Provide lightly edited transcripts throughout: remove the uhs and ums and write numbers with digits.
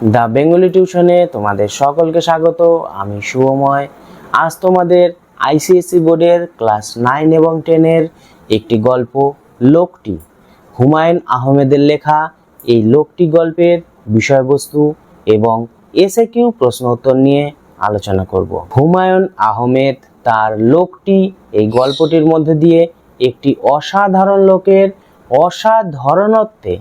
The Bengali টিউশনে তোমাদের সকলকে স্বাগত। আমি শুভময়। আজ তোমাদের আইসিএসসি বোর্ডের ক্লাস 9 এবং 10-এর একটি গল্প লোকটি, হুমায়ুন আহমেদের লেখা এই লোকটি গল্পের বিষয়বস্তু এবং এসএকিউ প্রশ্ন উত্তর নিয়ে আলোচনা করব। হুমায়ুন আহমেদ তার লোকটি এই গল্পটির মধ্যে দিয়ে একটি অসাধারণ লোকের অসাধারণত্বে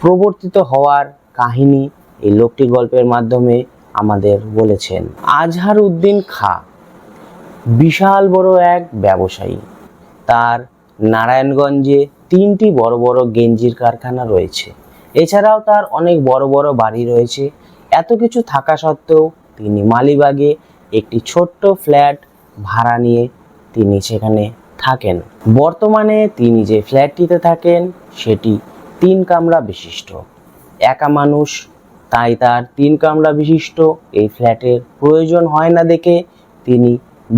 প্রবর্তিত হওয়ার কাহিনী এই লোকটি গল্পের মাধ্যমে আমাদের বলেছেন। আজহার উদ্দিন খাঁ বিশাল বড় এক ব্যবসায়ী। তার নারায়ণগঞ্জে 3টি বড় বড় গেঞ্জির কারখানা রয়েছে। এছাড়াও তার অনেক বড় বড় বাড়ি রয়েছে। এত কিছু থাকা সত্ত্বেও তিনি মালিবাগে একটি ছোট্ট ফ্ল্যাট ভাড়া নিয়ে তিনি সেখানে থাকেন। বর্তমানে তিনি যে ফ্ল্যাটটিতে থাকেন সেটি 3 কামরা বিশিষ্ট। একা মানুষ, তাই তার 3 কামরা বিশিষ্ট এই ফ্ল্যাটের প্রয়োজন হয় না দেখে তিনি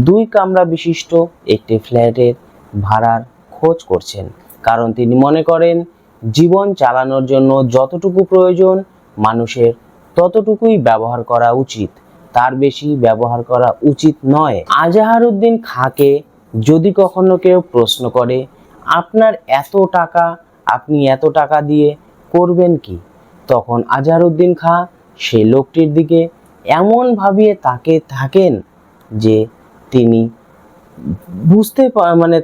2 কামরা বিশিষ্ট একটি ফ্ল্যাটের ভাড়ার খোঁজ করছেন। কারণ তিনি মনে করেন জীবন চালানোর জন্য যতটুকু প্রয়োজন মানুষের ততটুকুই ব্যবহার করা উচিত, তার বেশি ব্যবহার করা উচিত নয়। আজহার উদ্দিন খাঁকে যদি কখনো কেউ প্রশ্ন করে, আপনার এত টাকা, আপনি এত টাকা দিয়ে করবেন কি, তখন আজহার উদ্দিন খাঁ সেই লোকটির দিকে এমন ভাবিয়ে তাকে থাকেন যে তিনি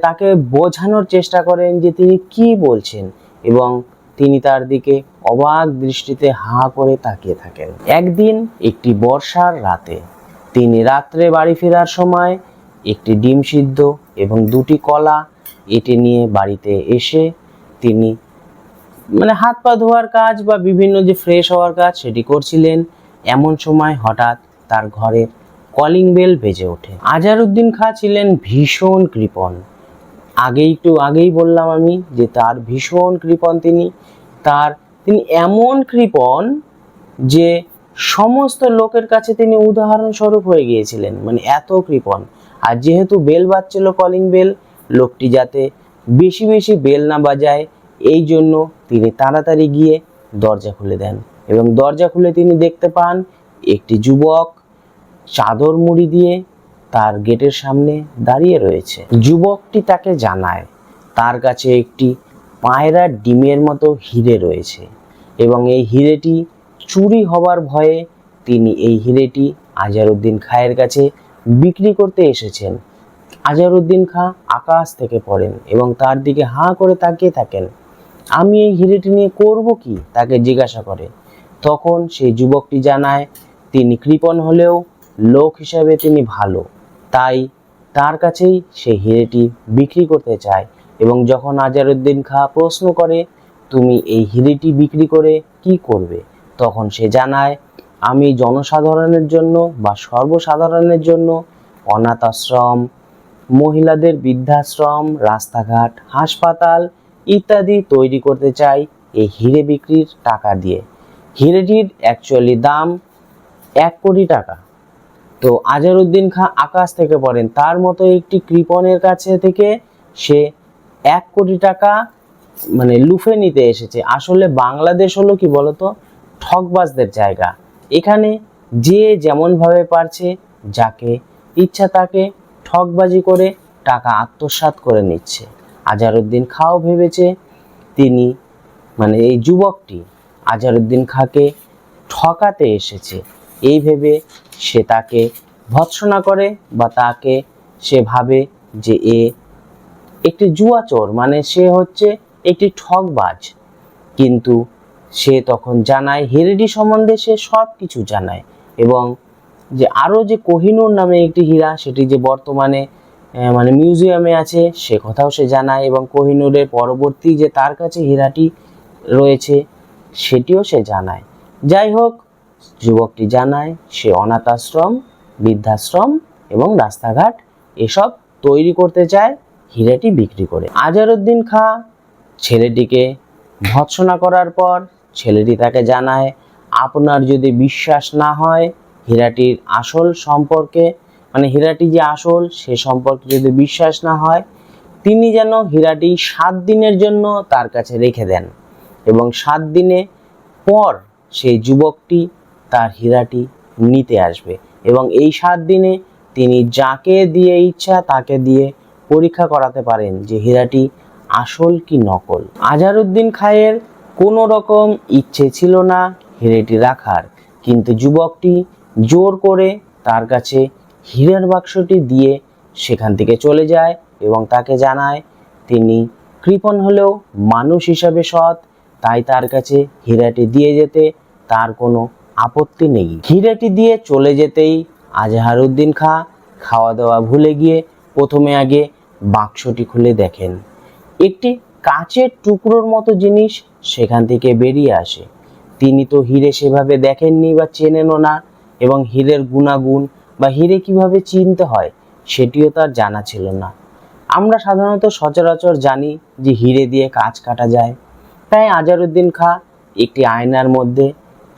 তাকে বোঝানোর চেষ্টা করেন যে তিনি কি বলছেন, এবং তিনি তার দিকে অবাক দৃষ্টিতে হাঁ করে তাকিয়ে থাকেন। একদিন একটি বর্ষার রাতে তিনি রাত্রে বাড়ি ফেরার সময় একটি ডিম সিদ্ধ এবং 2টি কলা এটি নিয়ে বাড়িতে এসে তিনি হাত পা ধোয়ার কাজ বা বিভিন্ন যে ফ্রেশ হওয়ার কাজ সেটি করছিলেন। এমন সময় হঠাৎ তার ঘরের কলিং বেল বেজে ওঠে। আজহার উদ্দিন খাঁ ছিলেন ভীষণ কৃপণ। আগেই বললাম আমি যে তার ভীষণ কৃপণ। তিনি এমন কৃপণ যে সমস্ত লোকের কাছে তিনি উদাহরণস্বরূপ হয়ে গিয়েছিলেন, এত কৃপণ। আর যেহেতু বেল বাজছিল, কলিং বেল, লোকটি যাতে বেশি বেশি বেল না বাজায় এই জন্য তিনি তাড়াতাড়ি গিয়ে দরজা খুলে দেন, এবং দরজা খুলে তিনি দেখতে পান একটি যুবক চাদর মুড়ি দিয়ে তার গেটের সামনে দাঁড়িয়ে রয়েছে। যুবকটি তাকে জানায় তার কাছে একটি পায়রার ডিমের মতো হিরে রয়েছে, এবং এই হিরেটি চুরি হবার ভয়ে তিনি এই হিরেটি আজহার উদ্দিন খাঁয়ের কাছে বিক্রি করতে এসেছেন। আজহার উদ্দিন খাঁ আকাশ থেকে পড়েন এবং তার দিকে হাঁ করে তাকিয়ে থাকেন। আমি এই হিরেটি নিয়ে করব কি, তাকে জিজ্ঞাসা করে। তখন সেই যুবকটি জানায় তিনি কৃপণ হলেও লোক হিসাবে তিনি ভালো, তাই তার কাছেই সেই হিরেটি বিক্রি করতে চায়। এবং যখন আজহার উদ্দিন খাঁ প্রশ্ন করে তুমি এই হিরেটি বিক্রি করে কি করবে, তখন সে জানায় আমি জনসাধারণের জন্য বা সর্বসাধারণের জন্য অনাথ আশ্রম, মহিলাদের বৃদ্ধাশ্রম, রাস্তাঘাট, হাসপাতাল ইত্যাদি তৈরি করতে চাই এই হিরে বিক্রির টাকা দিয়ে। হিরেটির অ্যাকচুয়ালি দাম 1 কোটি টাকা। তো আজহার উদ্দিন খাঁ আকাশ থেকে পড়েন। তার মতো একটি কৃপণের কাছে থেকে সে 1 কোটি টাকা লুফে নিতে এসেছে। আসলে বাংলাদেশ হলো কি বলতো, ঠকবাজদের জায়গা। এখানে যে যেমন ভাবে পারছে, যাকে ইচ্ছা তাকে ঠকবাজি করে টাকা আত্মসাৎ করে নিচ্ছে। আজহার উদ্দিন খাঁও ভেবেছে তিনি এই যুবকটি আজহার উদ্দিন খাঁকে ঠকাতে এসেছে। এই ভেবে সে তাকে ভৎসনা করে, বা তাকে সে ভাবে যে এ একটি জুয়াচোর, সে হচ্ছে একটি ঠকবাজ। কিন্তু সে তখন জানায় হিরেটি সম্বন্ধে সে সব কিছু জানায়, এবং যে আরও যে কোহিনূর নামে একটি হীরা, সেটি যে বর্তমানে মিউজিয়ামে আছে সে কথাও সে জানায়, এবং কোহিনূরের পরবর্তী যে তার কাছে হীরাটি রয়েছে সেটিও সে জানায়। যাই হোক, যুবকটি জানায় সে অনাথ আশ্রম, বৃদ্ধাশ্রম এবং রাস্তাঘাট এসব তৈরি করতে চায় হীরাটি বিক্রি করে। আজহার উদ্দিন খাঁ ছেলেটিকে ভৎসনা করার পর ছেলেটি তাকে জানায় আপনার যদি বিশ্বাস না হয় হীরাটির আসল সম্পর্কে, হীরাটি যে আসল সে সম্পর্কে যদি বিশ্বাস না হয়, তিনি যেন হীরাটি 7 দিনের জন্য তার কাছে রেখে দেন, এবং 7 দিনে পর সেই যুবকটি তার হীরাটি নিতে আসবে এবং এই 7 দিনে তিনি যাকে দিয়ে ইচ্ছা তাকে দিয়ে পরীক্ষা করাতে পারেন যে হীরাটি আসল কি নকল। আজহারউদ্দিন খাঁয়ের কোনো রকম ইচ্ছে ছিল না হীরেটি রাখার, কিন্তু যুবকটি জোর করে তার কাছে হীরের বাক্সটি দিয়ে সেখান থেকে চলে যায় এবং তাকে জানায় তিনি কৃপণ হলেও মানুষ হিসাবে সৎ, তাই তার কাছে হীরাটি দিয়ে যেতে তার কোনো আপত্তি নেই। হীরাটি দিয়ে চলে যেতেই আজহারউদ্দিন খাঁ খাওয়া দাওয়া ভুলে গিয়ে প্রথমে আগে বাক্সটি খুলে দেখেন। একটি কাচের টুকরোর মতো জিনিস সেখান থেকে বেরিয়ে আসে। তিনি তো হীরে সেভাবে দেখেননি বা চেনেনও না, এবং হীরের গুণাগুণ বা হীরে কিভাবে চিনতে হয় সেটিও তার জানা ছিল না। আমরা সাধারণত সচরাচর জানি যে হীরে দিয়ে কাচ কাটা যায়, তাই আজহারউদ্দিন খাঁ একটি আয়নার মধ্যে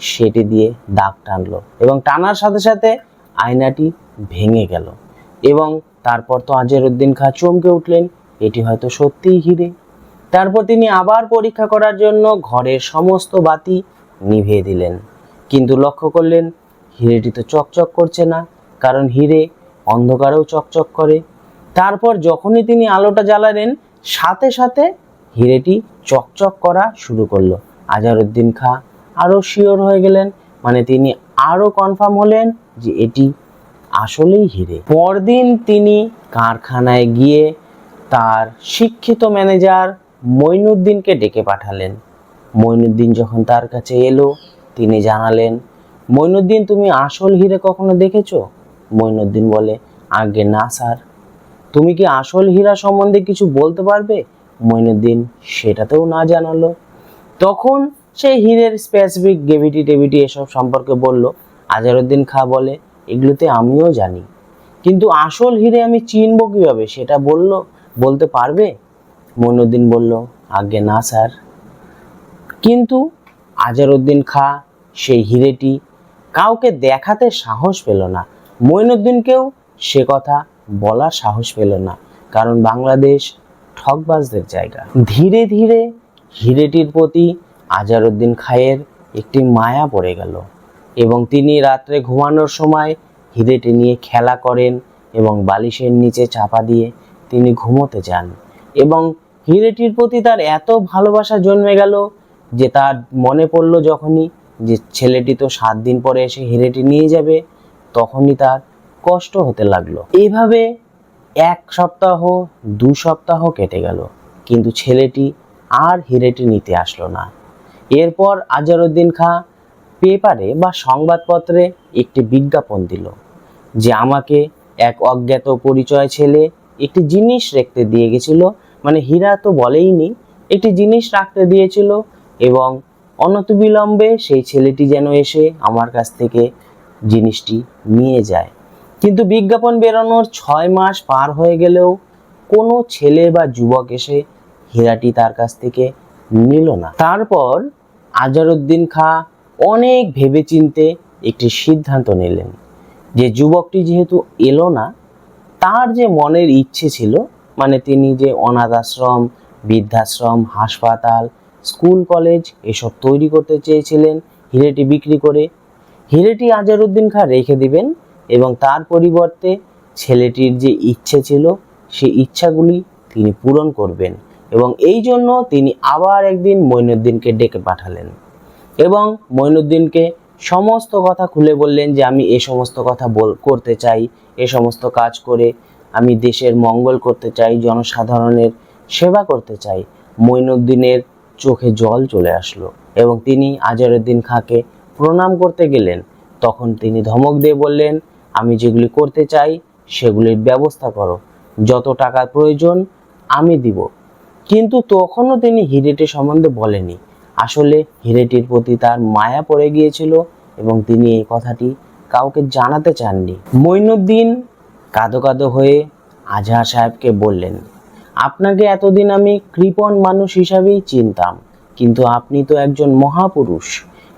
সেটি দিয়ে দাগ টানলো এবং টানার সাথে সাথে আয়নাটি ভেঙে গেল এবং তারপর তো আজহারউদ্দিন খাঁ চমকে উঠলেন, এটি হয়তো সত্যিই হীরে। তারপর তিনি আবার পরীক্ষা করার জন্য ঘরের সমস্ত বাতি নিভিয়ে দিলেন, কিন্তু লক্ষ্য করলেন হীরেটি তো চকচক করছে না, কারণ হীরে অন্ধকারেও চকচক করে। তারপর যখনই তিনি আলোটা জ্বালালেন সাথে সাথে হীরেটি চকচক করা শুরু করলো। আজহারউদ্দিন খাঁ আরও শিওর হয়ে গেলেন, মানে তিনি আরও কনফার্ম হলেন যে এটি আসলেই হীরে। পরদিন তিনি কারখানায় গিয়ে তার শিক্ষিত ম্যানেজার মঈনুদ্দিনকে ডেকে পাঠালেন। মঈনুদ্দিন যখন তার কাছে এলো তিনি জানালেন, মঈনুদ্দিন, তুমি আসল হীরে কখনো দেখেছো? মঈনুদ্দিন বলে, আগে না স্যার। তুমি কি আসল হীরা সম্বন্ধে কিছু বলতে পারবে? মঈনুদ্দিন সেটাতেও না জানালো। তখন সেই হীরের স্পেসিফিক গ্রেভিটি টেভিটি এসব সম্পর্কে বলল। আজহারউদ্দিন খাঁ বলে, এগুলোতে আমিও জানি, কিন্তু আসল হীরে আমি চিনব কিভাবে সেটা বলতে পারবে? মঈনুদ্দিন বলল, আগে না স্যার। কিন্তু আজহারউদ্দিন খাঁ সেই হীরেটি কাউকে দেখাতে সাহস পেল না। মঈনুদ্দিনকেও সে কথা বলার সাহস পেল না, কারণ বাংলাদেশ ঠকবাজদের জায়গা। ধীরে ধীরে হীরেটির প্রতি আজহারউদ্দিন খাঁয়ের একটি মায়া পড়ে গেল এবং তিনি রাত্রে ঘুমানোর সময় হীরেটি নিয়ে খেলা করেন এবং বালিশের নিচে চাপা দিয়ে তিনি ঘুমোতে যান। এবং হীরেটির প্রতি তার এত ভালোবাসা জন্মে গেল যে তার মনে পড়ল যখনই যে ছেলেটি তো 7 দিন পরে এসে হীরেটি নিয়ে যাবে, তখনই তার কষ্ট হতে লাগলো। এইভাবে 1 সপ্তাহ 2 সপ্তাহ কেটে গেল, কিন্তু ছেলেটি আর হীরেটি নিতে আসলো না। এরপর আজহারউদ্দিন খাঁ পেপারে বা সংবাদপত্রে একটি বিজ্ঞাপন দিল যে আমাকে এক অজ্ঞাত পরিচয় ছেলে একটি জিনিস রাখতে দিয়ে গেছিল, মানে হীরা তো বলেইনি, একটি জিনিস রাখতে দিয়েছিল এবং অনতিবিলম্বে সেই ছেলেটি যেন এসে আমার কাছ থেকে জিনিসটি নিয়ে যায়। কিন্তু বিজ্ঞাপন বেরোনোর 6 মাস পার হয়ে গেলেও কোনো ছেলে বা যুবক এসে হীরাটি তার কাছ থেকে নিল না। তারপর আজহারউদ্দিন খাঁ অনেক ভেবেচিন্তে একটি সিদ্ধান্ত নিলেন যে যুবকটি যেহেতু এলো না, তার যে মনের ইচ্ছে ছিল, মানে তিনি যে অনাথ আশ্রম, বৃদ্ধাশ্রম, হাসপাতাল, স্কুল, কলেজ এসব তৈরি করতে চেয়েছিলেন হীরেটি বিক্রি করে, হীরেটি আজহারউদ্দিন খাঁ রেখে দিবেন এবং তার পরিবর্তে ছেলেটির যে ইচ্ছে ছিল সেই ইচ্ছাগুলি তিনি পূরণ করবেন। এবং এই জন্য তিনি আবার একদিন মঈনুদ্দিনকে ডেকে পাঠালেন এবং মঈনুদ্দিনকে সমস্ত কথা খুলে বললেন যে আমি এই সমস্ত কথা করতে চাই, এ সমস্ত কাজ করে আমি দেশের মঙ্গল করতে চাই, জনসাধারণের সেবা করতে চাই। মঈনুদ্দিনের চোখে জল চলে আসলো এবং তিনি আজহারউদ্দিন খাঁকে প্রণাম করতে গেলেন। তখন তিনি ধমক দিয়ে বললেন, আমি যেগুলি করতে চাই সেগুলির ব্যবস্থা করো, যত টাকার প্রয়োজন আমি দিব। কিন্তু তখনও তিনি হীরেটি সম্বন্ধে বলেনি। আসলে হীরেটির প্রতি তার মায়া পড়ে গিয়েছিল এবং তিনি এই কথাটি কাউকে জানাতে চাননি। মঈনুদ্দিন কাঁদো কাঁদো হয়ে আজহার সাহেবকে বললেন, আপনাকে এতদিন আমি কৃপণ মানুষ হিসাবেই চিনতাম, কিন্তু আপনি তো একজন মহাপুরুষ।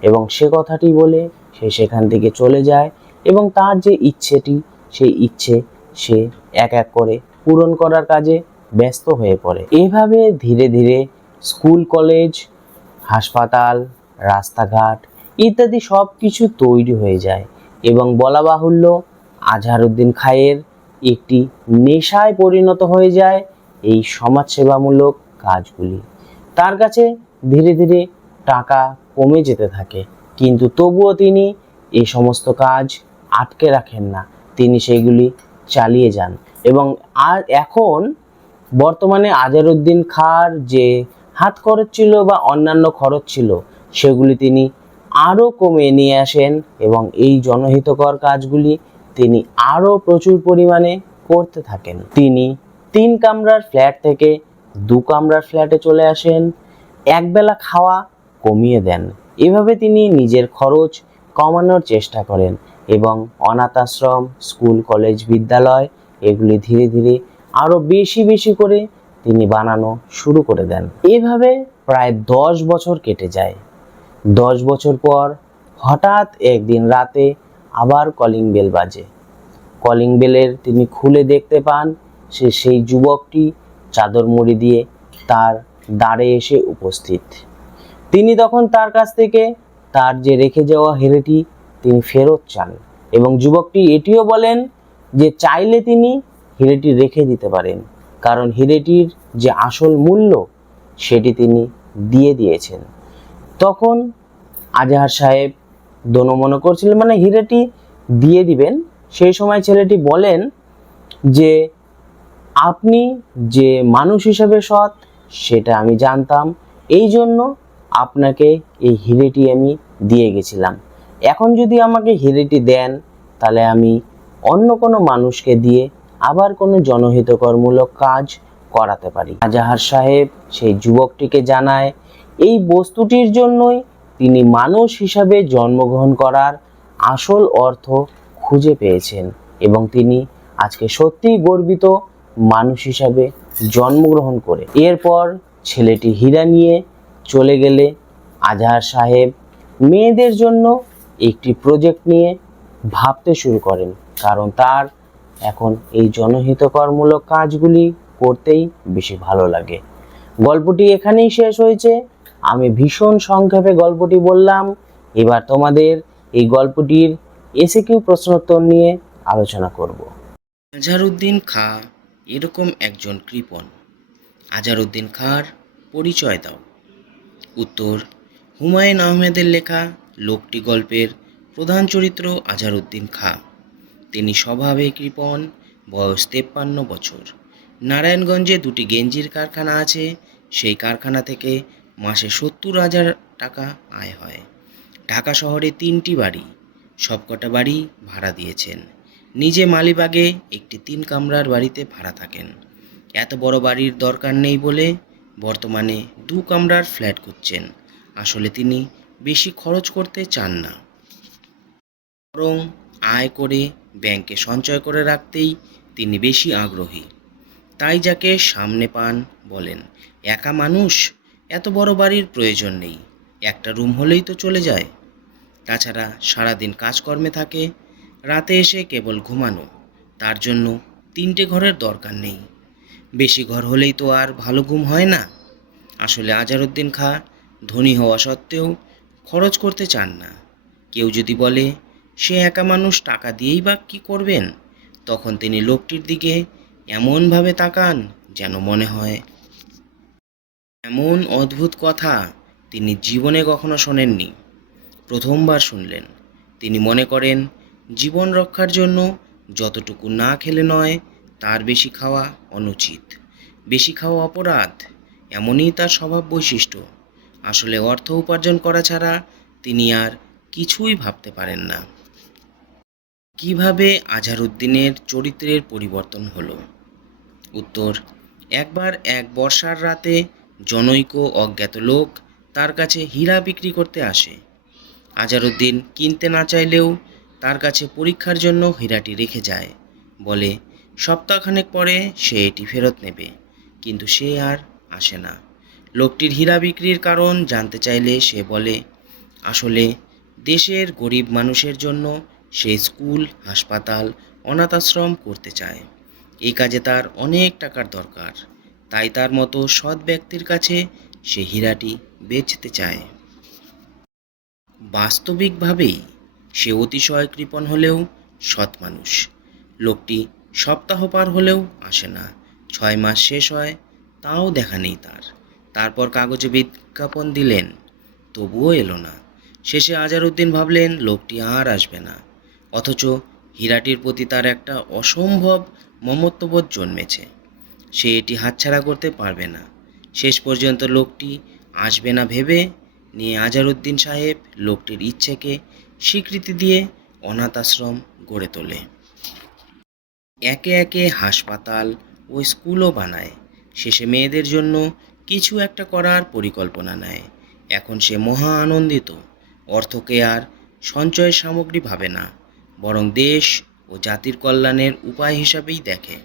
এবং সে কথাটি বলে সে সেখান থেকে চলে যায় এবং তার যে ইচ্ছেটি সেই ইচ্ছে সে এক এক করে পূরণ করার কাজে ব্যস্ত হয়ে পড়ে। এভাবে ধীরে ধীরে স্কুল, কলেজ, হাসপাতাল, রাস্তাঘাট ইত্যাদি সব কিছু তৈরি হয়ে যায় এবং বলা বাহুল্য আজহারউদ্দিন খাঁয়ের একটি নেশায় পরিণত হয়ে যায় এই সমাজসেবামূলক কাজগুলি। তার কাছে ধীরে ধীরে টাকা কমে যেতে থাকে, কিন্তু তবুও তিনি এই সমস্ত কাজ আটকে রাখেন না, তিনি সেইগুলি চালিয়ে যান। এবং আর এখন বর্তমানে আজহারউদ্দিন খাঁর যে হাত খরচ ছিল বা অন্যান্য খরচ ছিল সেগুলি তিনি আরও কমিয়ে নিয়ে আসেন এবং এই জনহিতকর কাজগুলি তিনি আরও প্রচুর পরিমাণে করতে থাকেন। তিনি 3 কামরার ফ্ল্যাট থেকে 2 কামরার ফ্ল্যাটে চলে আসেন, একবেলা খাওয়া কমিয়ে দেন। এভাবে তিনি নিজের খরচ কমানোর চেষ্টা করেন এবং অনাথ আশ্রম, স্কুল, কলেজ, বিদ্যালয় এগুলি ধীরে ধীরে আরও বেশি বেশি করে তিনি বানানো শুরু করে দেন। এভাবে প্রায় 10 বছর কেটে যায়। 10 বছর পর হঠাৎ একদিন রাতে আবার কলিং বেল বাজে। কলিং বেলের তিনি খুলে দেখতে পান সেই যুবকটি চাদর মুড়ি দিয়ে তার দ্বারে এসে উপস্থিত। তিনি তখন তার কাছ থেকে তার যে রেখে যাওয়া হিরেটি তিনি ফেরত চান এবং যুবকটি এটিও বলেন যে চাইলে তিনি হিরেটি রেখে দিতে পারেন, কারণ হিরেটির যে আসল মূল্য সেটি তিনি দিয়ে দিয়েছেন। তখন আজহার সাহেব দোনো করছিলেন, মানে হিরেটি দিয়ে দিবেন। সেই সময় ছেলেটি বলেন যে আপনি যে মানুষ হিসেবে সৎ সেটা আমি জানতাম, এই জন্য আপনাকে এই হিরেটি আমি দিয়ে গেছিলাম। এখন যদি আমাকে হিরেটি দেন তাহলে আমি অন্য কোনো মানুষকে দিয়ে আবার কোনো জনহিতকরমূলক কাজ করাতে পারি। আজহার সাহেব সেই যুবকটিকে জানায় এই বস্তুটির জন্যই তিনি মানুষ হিসাবে জন্মগ্রহণ করার আসল অর্থ খুঁজে পেয়েছেন এবং তিনি আজকে সত্যিই গর্বিত মানুষ হিসাবে জন্মগ্রহণ করে। এরপর ছেলেটি হীরা নিয়ে চলে গেলে আজহার সাহেব মেয়েদের জন্য একটি প্রজেক্ট নিয়ে ভাবতে শুরু করেন, কারণ তার এখন এই জনহিতকরমূলক কাজগুলি করতেই বেশি ভালো লাগে। গল্পটি এখানেই শেষ হয়েছে। আমি ভীষণ সংক্ষেপে গল্পটি বললাম। এবার তোমাদের এই গল্পটির এসিকিউ প্রশ্নোত্তর নিয়ে আলোচনা করব। আজহারউদ্দিন খাঁ এরকম একজন কৃপণ। আজহারউদ্দিন খাঁর পরিচয় দাও। উত্তর, হুমায়ুন আহমেদের লেখা লোকটি গল্পের প্রধান চরিত্র আজহারউদ্দিন খাঁ। তিনি স্বভাবে কৃপণ, বয়স 53 বছর। নারায়ণগঞ্জে 2টি গেঞ্জির কারখানা আছে, সেই কারখানা থেকে মাসে 70,000 টাকা আয় হয়। ঢাকা শহরে 3টি বাড়ি, সবকটা বাড়ি ভাড়া দিয়েছেন। নিজে মালিবাগে একটি 3 কামরার বাড়িতে ভাড়া থাকেন। এত বড় বাড়ির দরকার নেই বলে বর্তমানে 2 কামরার ফ্ল্যাট খুঁজছেন। আসলে তিনি বেশি খরচ করতে চান না, বরং আয় করে ব্যাংকে সঞ্চয় করে রাখতেই তিনি বেশি আগ্রহী। তাই যাকে সামনে পান বলেন, একা মানুষ, এত বড় বাড়ির প্রয়োজন নেই, একটা রুম হলেই তো চলে যায়। তাছাড়া সারাদিন কাজকর্মে থাকে, রাতে এসে কেবল ঘুমানো, তার জন্য 3টে ঘরের দরকার নেই। বেশি ঘর হলেই তো আর ভালো ঘুম হয় না। আসলে আজহারউদ্দিন খাঁ ধনী হওয়া সত্ত্বেও খরচ করতে চান না। কেউ যদি বলে সে একা মানুষ, টাকা দিয়েই বা কী করবেন, তখন তিনি লোকটির দিকে এমনভাবে তাকান যেন মনে হয় এমন অদ্ভুত কথা তিনি জীবনে কখনো শোনেননি, প্রথমবার শুনলেন। তিনি মনে করেন জীবন রক্ষার জন্য যতটুকু না খেলে নয় তার বেশি খাওয়া অনুচিত, বেশি খাওয়া অপরাধ, এমনই তার স্বভাব বৈশিষ্ট্য। আসলে অর্থ উপার্জন করা ছাড়া তিনি আর কিছুই ভাবতে পারেন না। কিভাবে আজহারউদ্দিনের চরিত্রের পরিবর্তন হলো? উত্তর, একবার এক বর্ষার রাতে জনৈক অজ্ঞাত লোক তার কাছে হীরা বিক্রি করতে আসে। আজহারউদ্দিন কিনতে না চাইলেও তার কাছে পরীক্ষার জন্য হীরাটি রেখে যায়। বলে সপ্তাহখানেক পরে সে এটি ফেরত নেবে, কিন্তু সে আর আসে না। লোকটির হীরা বিক্রির কারণ জানতে চাইলে সে বলে, আসলে দেশের গরিব মানুষের জন্য সে স্কুল, হাসপাতাল, অনাথ আশ্রম করতে চায়। এই কাজে তার অনেক টাকার দরকার, তাই তার মতো সৎ ব্যক্তির কাছে সে হীরাটি বেচতে চায়। বাস্তবিকভাবেই সে অতিশয় কৃপণ হলেও সৎ মানুষ। লোকটি সপ্তাহ পার হলেও আসে না, 6 মাস শেষ হয়, তাও দেখা নেই তার। তারপর কাগজে বিজ্ঞাপন দিলেন, তবুও এলো না। শেষে আজহারউদ্দিন ভাবলেন লোকটি আর আসবে না, অথচ হীরাটির প্রতি তার একটা অসম্ভব মমত্ববোধ জন্মেছে। সে এটি হাতছাড়া করতে পারবে না। শেষ পর্যন্ত লোকটি আসবে না ভেবে নিয়ে আজহারউদ্দিন সাহেব লোকটির ইচ্ছেকে স্বীকৃতি দিয়ে অনাথ আশ্রম গড়ে তোলে। একে একে হাসপাতাল ও স্কুলও বানায়। শেষে মেয়েদের জন্য কিছু একটা করার পরিকল্পনা নেয়। এখন সে মহা আনন্দিত। অর্থকে আর সঞ্চয়ের সামগ্রী ভাবে না, বরং দেশ ও জাতির কল্যাণের উপায় হিসাবেই দেখে।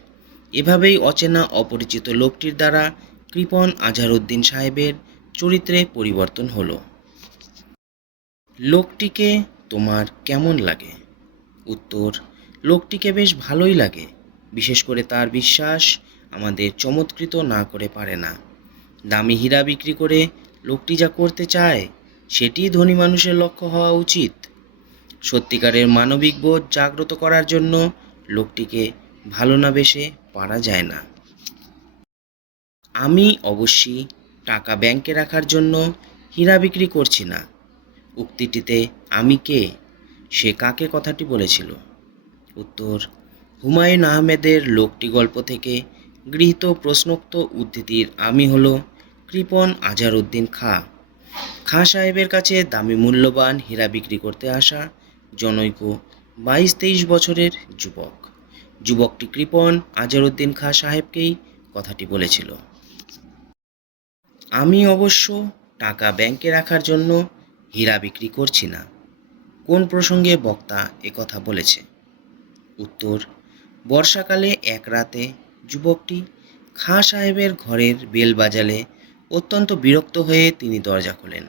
এভাবেই অচেনা অপরিচিত লোকটির দ্বারা কৃপণ আজহারউদ্দিন সাহেবের চরিত্রে পরিবর্তন হলো। লোকটিকে তোমার কেমন লাগে? উত্তর: লোকটিকে বেশ ভালোই লাগে। বিশেষ করে তার বিশ্বাস আমাদের চমৎকৃত না করে পারে না। দামি হীরা বিক্রি করে লোকটি যা করতে চায় সেটি ধনী মানুষের লক্ষ্য হওয়া উচিত। সত্যিকারের মানবিক বোধ জাগ্রত করার জন্য লোকটিকে ভালো না বেসে পারা যায় না। আমি অবশ্যই টাকা ব্যাংকে রাখার জন্য হীরা বিক্রি করছি না। উক্তিটিতে আমি কে, সে কাকে কথাটি বলেছিল? উত্তর: হুমায়ুন আহমেদের লোকটি গল্প থেকে গৃহীত প্রশ্নোক্ত উদ্ধৃতির আমি হল কৃপণ আজহারউদ্দিন খাঁ। খাঁ সাহেবের কাছে দামি মূল্যবান হীরা বিক্রি করতে আসা জনৈক 22-23 বছরের যুবক। যুবকটি কৃপণ আজহারউদ্দিন খাঁ সাহেবকেই কথাটি বলেছিল। আমি অবশ্য টাকা ব্যাংকে রাখার জন্য হীরা বিক্রি করছি না। কোন প্রসঙ্গে বক্তা একথা বলেছে? উত্তর: বর্ষাকালে এক রাতে যুবকটি খাঁ সাহেবের ঘরের বেল বাজালে অত্যন্ত বিরক্ত হয়ে তিনি দরজা খোলেন।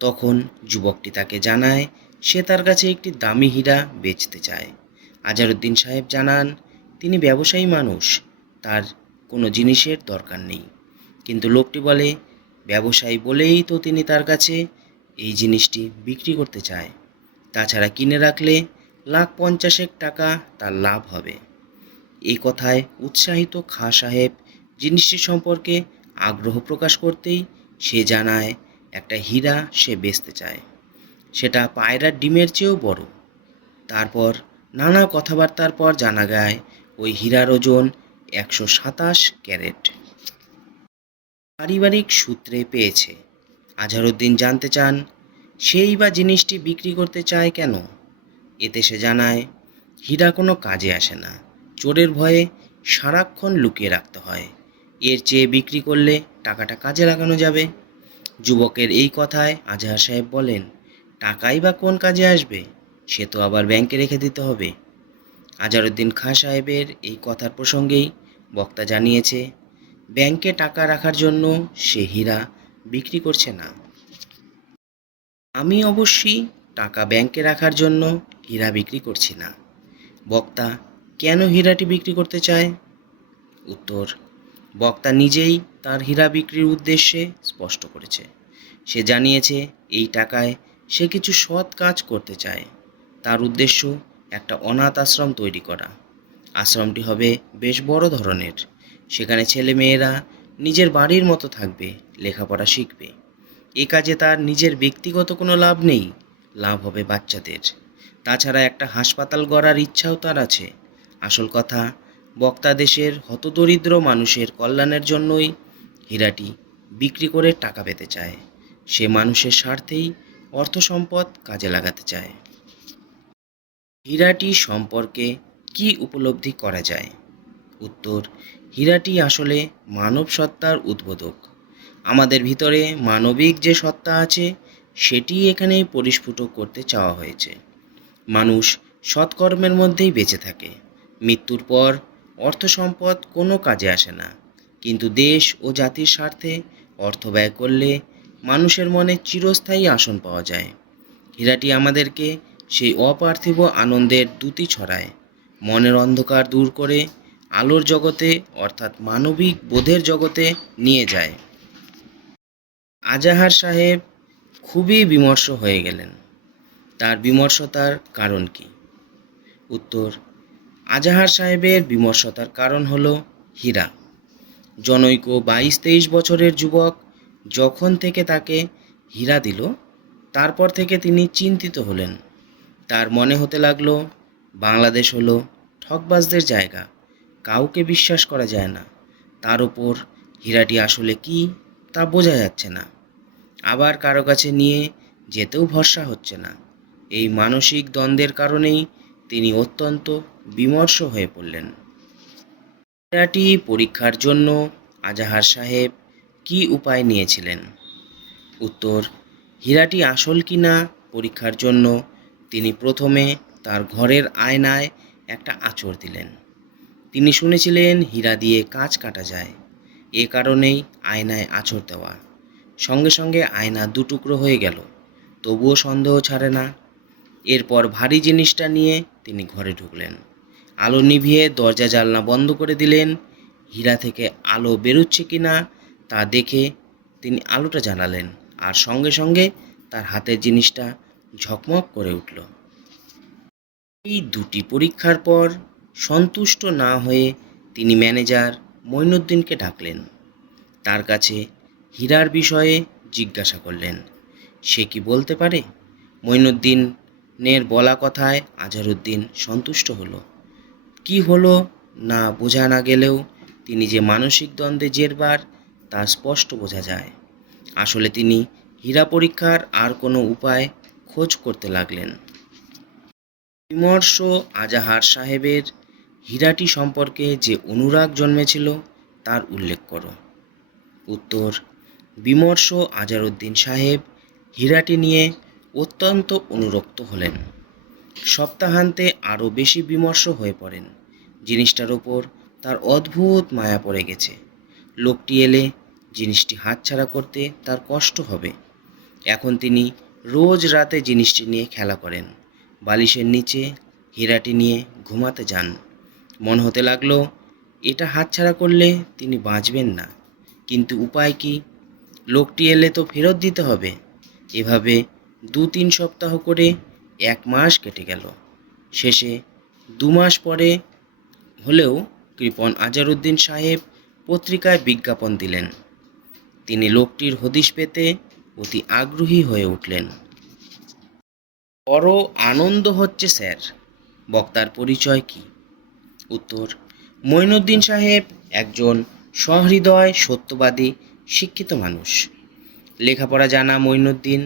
তখন যুবকটি তাকে জানায় সে তার কাছে একটি দামি হীরা বেচতে চায়। আজহারউদ্দিন সাহেব জানান তিনি ব্যবসায়ী মানুষ, তার কোনো জিনিসের দরকার নেই। কিন্তু লোকটি বলে ব্যবসায়ী বলেই তো তিনি তার কাছে এই জিনিসটি বিক্রি করতে চায়। তাছাড়া কিনে রাখলে 1,50,000 টাকা তার লাভ হবে। এই কথায় উৎসাহিত খাঁ সাহেব জিনিসটি সম্পর্কে আগ্রহ প্রকাশ করতেই সে জানায় একটা হীরা সে বেচতে চায়, সেটা পায়রার ডিমের চেয়েও বড়। তারপর নানা কথাবার্তার পর জানা যায় ওই হীরার ওজন 127 ক্যারেট। পারিবারিক সূত্রে পেয়েছে। আজহারউদ্দিন জানতে চান সেই বা জিনিসটি বিক্রি করতে চায় কেন। এতে সে জানায় হীরা কোনো কাজে আসে না, চোরের ভয়ে সারাক্ষণ লুকিয়ে রাখতে হয়। এর চেয়ে বিক্রি করলে টাকাটা কাজে লাগানো যাবে। যুবকের এই কথায় আজহার সাহেব বলেন টাকাই বা কোন কাজে আসবে, সে তো আবার ব্যাংকে রেখে দিতে হবে। আজহারউদ্দিন খাঁ সাহেবের এই কথার প্রসঙ্গেই বক্তা জানিয়েছে ব্যাংকে টাকা রাখার জন্য সে হীরা বিক্রি করছে না। আমি অবশ্যই টাকা ব্যাংকে রাখার জন্য হীরা বিক্রি করছি না। বক্তা কেন হীরাটি বিক্রি করতে চায়? উত্তর: বক্তা নিজেই তার হীরা বিক্রির উদ্দেশ্যে স্পষ্ট করেছে। সে জানিয়েছে এই টাকায় সে কিছু সৎ কাজ করতে চায়। তার উদ্দেশ্য একটা অনাথ আশ্রম তৈরি করা। আশ্রমটি হবে বেশ বড় ধরনের। সেখানে ছেলে মেয়েরা নিজের বাড়ির মতো থাকবে, লেখাপড়া শিখবে। এ কাজে তার নিজের ব্যক্তিগত কোনো লাভ নেই, লাভ হবে বাচ্চাদের। তাছাড়া একটা হাসপাতাল গড়ার ইচ্ছাও তার আছে। আসল কথা, বক্তা দেশের হতদরিদ্র মানুষের কল্যাণের জন্যই হীরাটি বিক্রি করে টাকা পেতে চায়। সে মানুষের স্বার্থেই অর্থ সম্পদ কাজে লাগাতে চায়। হীরাটি সম্পর্কে কি উপলব্ধি করা যায়? উত্তর: হীরাটি আসলে মানব সত্তার উদ্বোধক। আমাদের ভিতরে মানবিক যে সত্তা আছে সেটি এখানে পরিস্ফুট করতে চাওয়া হয়েছে। মানুষ সৎকর্মের মধ্যেই বেঁচে থাকে। মৃত্যুর পর অর্থ সম্পদ কোনো কাজে আসে না, কিন্তু দেশ ও জাতির স্বার্থে অর্থ ব্যয় করলে মানুষের মনে চিরস্থায়ী আসন পাওয়া যায়। হীরাটি আমাদেরকে সেই অপার্থিব আনন্দের দ্যুতি ছড়ায়, মনের অন্ধকার দূর করে আলোর জগতে অর্থাৎ মানবিক বোধের জগতে নিয়ে যায়। আজাহার সাহেব খুবই বিমর্ষ হয়ে গেলেন। তার বিমর্ষতার কারণ কি? উত্তর: আজাহার সাহেবের বিমর্ষতার কারণ হলো হীরা। জনৈক 22-23 বছরের যুবক যখন থেকে তাকে হীরা দিল, তারপর থেকে তিনি চিন্তিত হলেন। তার মনে হতে লাগলো বাংলাদেশ হলো ঠকবাজদের জায়গা, কাউকে বিশ্বাস করা যায় না। তার উপর হীরাটি আসলে কি তা বোঝা যাচ্ছে না, আবার কারো কাছে নিয়ে যেতেও ভরসা হচ্ছে না। এই মানসিক দ্বন্দ্বের কারণেই তিনি অত্যন্ত বিমর্ষ হয়ে পড়লেন। হীরাটি পরীক্ষার জন্য আজাহার সাহেব কি উপায় নিয়েছিলেন? উত্তর: হীরাটি আসল কিনা পরীক্ষার জন্য তিনি প্রথমে তার ঘরের আয়নায় একটা আঁচড় দিলেন। তিনি শুনেছিলেন হীরা দিয়ে কাঁচ কাটা যায়, এ কারণেই আয়নায় আঁচড় দেওয়া। সঙ্গে সঙ্গে আয়না দুটুকরো হয়ে গেল, তবুও সন্দেহ ছাড়ে না। এরপর ভারী জিনিসটা নিয়ে তিনি ঘরে ঢুকলেন। আলো নিভিয়ে দরজা জানলা বন্ধ করে দিলেন। হীরা থেকে আলো বেরোচ্ছে কিনা তা দেখে তিনি আলোটা জ্বালালেন, আর সঙ্গে সঙ্গে তার হাতের জিনিসটা ঝকমক করে উঠল। এই দুটি পরীক্ষার পর সন্তুষ্ট না হয়ে তিনি ম্যানেজার মঈনুদ্দিনকে ডাকলেন। তার কাছে হীরার বিষয়ে জিজ্ঞাসা করলেন। সে কি বলতে পারে? মঈনুদ্দিনের বলা কথায় আজহারউদ্দিন সন্তুষ্ট হলো। কি হলো না বোঝা না গেলেও তিনি যে মানসিক দ্বন্দ্বে জেরবার তা স্পষ্ট বোঝা যায়। আসলে তিনি হীরা পরীক্ষার আর কোনো উপায় খোঁজ করতে লাগলেন। বিমর্ষ আজাহার সাহেবের হীরাটি সম্পর্কে যে অনুরাগ জন্মেছিল তার উল্লেখ করো। উত্তর: বিমর্ষ আজহারউদ্দিন সাহেব হীরাটি নিয়ে অত্যন্ত অনুরক্ত হলেন। সপ্তাহান্তে আরও বেশি বিমর্ষ হয়ে পড়েন। জিনিসটার ওপর তার অদ্ভুত মায়া পড়ে গেছে। লোকটি এলে জিনিসটি হাতছাড়া করতে তার কষ্ট হবে। এখন তিনি রোজ রাতে জিনিসটি নিয়ে খেলা করেন, বালিশের নিচে হীরাটি নিয়ে ঘুমাতে যান। মনে হতে লাগলো এটা হাতছাড়া করলে তিনি বাঁচবেন না, কিন্তু উপায় কি? লোকটি এলে তো ফেরত দিতে হবে। এভাবে 2-3 সপ্তাহ করে 1 মাস কেটে গেল। শেষে 2 মাস পরে হলেও কৃপণ আজহারউদ্দিন সাহেব পত্রিকায় বিজ্ঞাপন দিলেন। তিনি লোকটির হদিশ পেতে অতি আগ্রহী হয়ে উঠলেন। বড় আনন্দ হচ্ছে স্যার। বক্তার পরিচয় কি? উত্তর: মঈনুদ্দিন সাহেব একজন সহৃদয়, সত্যবাদী, শিক্ষিত মানুষ। লেখাপড়া জানা মঈনুদ্দিন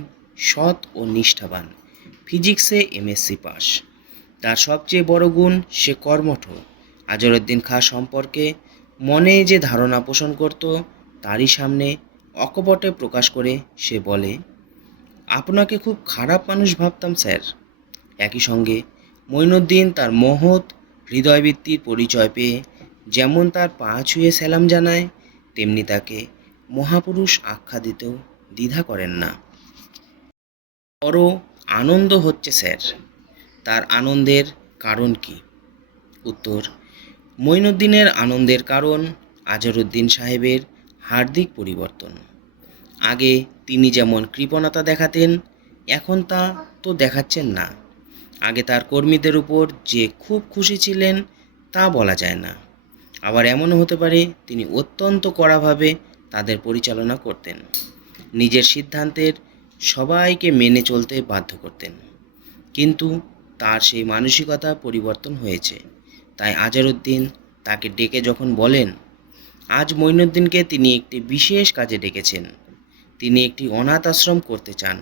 সৎ ও নিষ্ঠাবান। ফিজিক্সে এমএসসি পাস। তার সবচেয়ে বড় গুণ সে কর্মঠ। আজহারউদ্দিন খাঁ সম্পর্কে মনে যে ধারণা পোষণ করত তারই সামনে অকপটে প্রকাশ করে সে বলে, আপনাকে খুব খারাপ মানুষ ভাবতাম স্যার। একই সঙ্গে মঈনুদ্দিন তার মহৎ হৃদয়বৃত্তির পরিচয় পেয়ে যেমন তার পা ছুঁয়ে সালাম জানায়, তেমনি তাকে মহাপুরুষ আখ্যা দিতেও দ্বিধা করেন না। বড় আনন্দ হচ্ছে স্যার। তার আনন্দের কারণ কি? উত্তর: মঈনুদ্দিনের আনন্দের কারণ আজহারউদ্দিন সাহেবের হার্দিক পরিবর্তন। আগে তিনি যেমন কৃপণতা দেখাতেন, এখন তা তো দেখাচ্ছেন না। আগে তার কর্মীদের উপর যে খুব খুশি ছিলেন তা বলা যায় না। আবার এমনও হতে পারে তিনি অত্যন্ত কড়াভাবে তাদের পরিচালনা করতেন। নিজের সিদ্ধান্তের সবাইকে মেনে চলতে বাধ্য করতেন। কিন্তু তার সেই মানসিকতা পরিবর্তন হয়েছে। তাই আজহারউদ্দিন তাকে ডেকে যখন বলেন, আজ মঈনুদ্দিনকে তিনি একটি বিশেষ কাজে ডেকেছেন, তিনি একটি অনাথ আশ্রম করতে চান।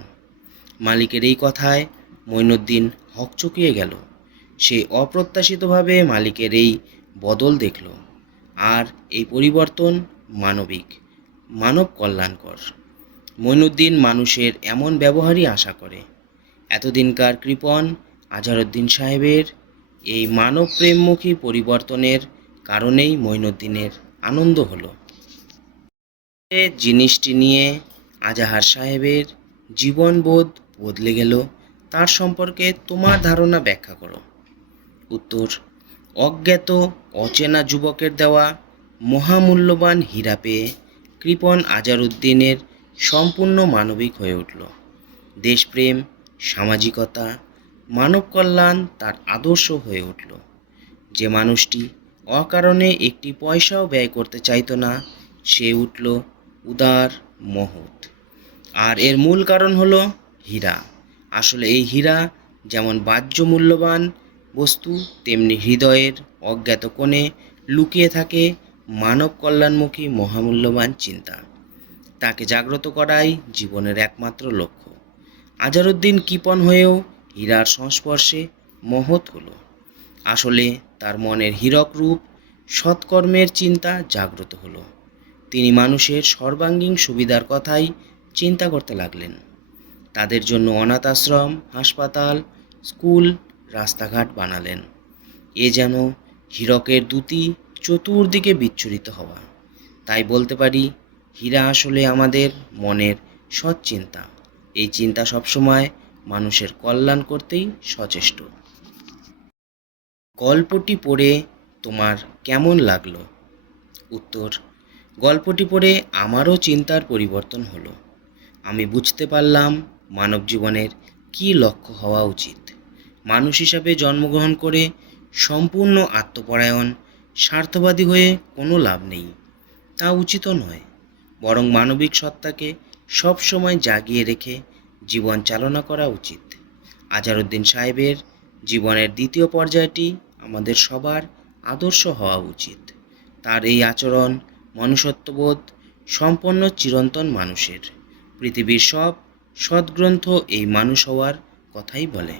মালিকের এই কথায় মঈনুদ্দিন হকচকিয়ে গেল। সে অপ্রত্যাশিতভাবে মালিকের এই বদল দেখল, আর এই পরিবর্তন মানবিক, মানব কল্যাণকর। মঈনুদ্দিন মানুষের এমন ব্যবহারই আশা করে। এতদিনকার কৃপণ আজহারউদ্দিন সাহেবের এই মানব প্রেমমুখী পরিবর্তনের কারণেই মঈনুদ্দিনের আনন্দ হলো। জিনিসটি নিয়ে আজাহার সাহেবের জীবনবোধ বদলে গেল, তার সম্পর্কে তোমার ধারণা ব্যাখ্যা করো। উত্তর: অজ্ঞাত অচেনা যুবকের দেওয়া মহামূল্যবান হীরা পেয়ে কৃপণ আজহারউদ্দিনের সম্পূর্ণ মানবিক হয়ে উঠল। দেশপ্রেম, সামাজিকতা, মানব কল্যাণ তার আদর্শ হয়ে উঠল। যে মানুষটি অকারণে একটি পয়সাও ব্যয় করতে চাইতো না, সে উঠল উদার, মহৎ। আর এর মূল কারণ হলো হীরা। আসলে এই হীরা যেমন বাহ্য মূল্যবান বস্তু, তেমনি হৃদয়ের অজ্ঞাত কোণে লুকিয়ে থাকে মানব কল্যাণমুখী মহামূল্যবান চিন্তা। তাকে জাগ্রত করাই জীবনের একমাত্র লক্ষ্য। আজহারউদ্দিন কৃপণ হয়েও হীরার সংস্পর্শে মহৎ হলো। আসলে তার মনের হীরক রূপ সৎকর্মের চিন্তা জাগ্রত হলো। তিনি মানুষের সর্বাঙ্গীন সুবিধার কথাই চিন্তা করতে লাগলেন। তাদের জন্য অনাথ আশ্রম, হাসপাতাল, স্কুল, রাস্তাঘাট বানালেন। এ যেন হীরকের দ্যুতি চতুর্দিকে বিচ্ছুরিত হওয়া। তাই বলতে পারি, হীরা আসলে আমাদের মনের সৎ চিন্তা। এই চিন্তা সবসময় মানুষের কল্যাণ করতেই সচেষ্ট। গল্পটি পড়ে তোমার কেমন লাগলো? উত্তর: গল্পটি পড়ে আমারও চিন্তার পরিবর্তন হলো। আমি বুঝতে পারলাম মানব জীবনের কী লক্ষ্য হওয়া উচিত। মানুষ হিসাবে জন্মগ্রহণ করে সম্পূর্ণ আত্মপরায়ণ, স্বার্থবাদী হয়ে কোনো লাভ নেই, তা উচিতও নয়। বরং মানবিক সত্তাকে সবসময় জাগিয়ে রেখে জীবন চালনা করা উচিত। আজহারউদ্দিন সাহেবের জীবনের দ্বিতীয় পর্যায়টি আমাদের সবার আদর্শ হওয়া উচিত। তার এই আচরণ মনুষ্যত্ববোধ সম্পন্ন চিরন্তন মানুষের। পৃথিবীর সব সদ্গ্রন্থ এই মানুষ হওয়ার কথাই বলে।